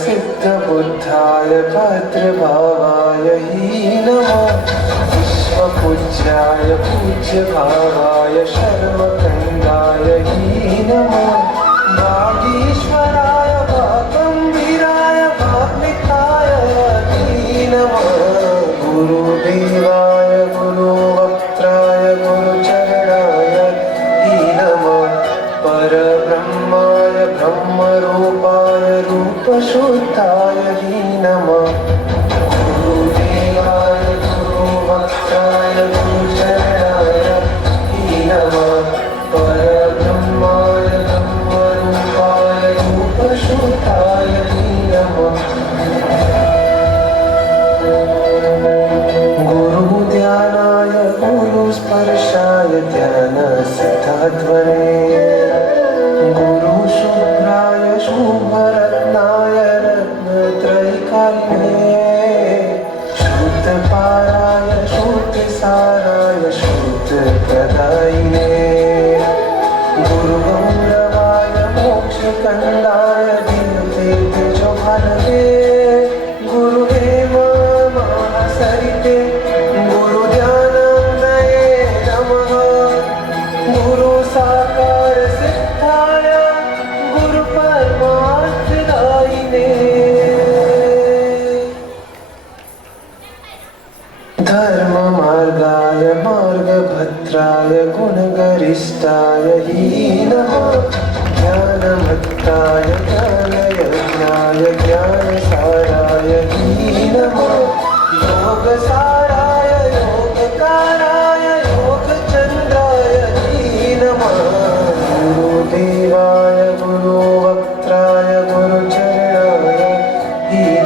सिद्धबुद्धाय भद्रभावाय नमो विश्वपूज्याय पूज्यभावाय शर्वखण्डाय नमो वागीश्वराय वागम्भीराय वाग्मिताय नमो गुरुदेवाय गुरुवक्त्राय गुरुचरणाय नमो परब्रह्माय ब्रह्मरूपाय रूपशुद्धाय नमः गुरुदेवाय गुरुवक्त्राय गुरुचरणाय नमः परब्रह्माय ब्रह्मरूपाय रूपशुद्धाय नमः गुरुध्यानाय गुरुस्पर्शाय ध्यानसिद्धाध्वरे गुरुशुभ्राय शुभरत्नाय रत्नत्रैकालिने शुद्धपाराय शुद्धसाराय शुद्धप्रदायिने गुरुगौरवाय मोक्षकन्दाय दीनतेजोभानवे गुरुदेव महासरिते गुरुध्यानन्दये नमः गुरुसाकार सिद्धाय गुरुपरमार्थदायिने धर्ममार्गाय मार्गभद्राय गुणगरिष्ठाय नमः ज्ञानमत्ताय ज्ञानयज्ञाय ज्ञानसाराय नमः योगसाराय योगकाराय योगचन्द्राय नमः गुरुदेवाय गुरुवक्त्राय गुरुचरणाय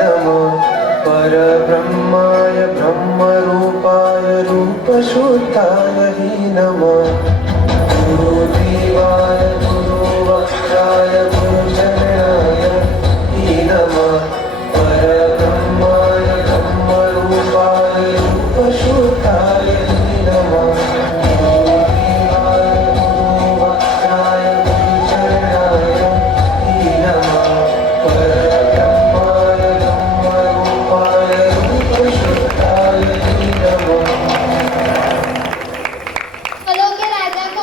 नमः परब्रह्माय ब्रह्मरूपाय रूपशुद्धाय नमः गुरुदेवाय गुरुवक्त्राय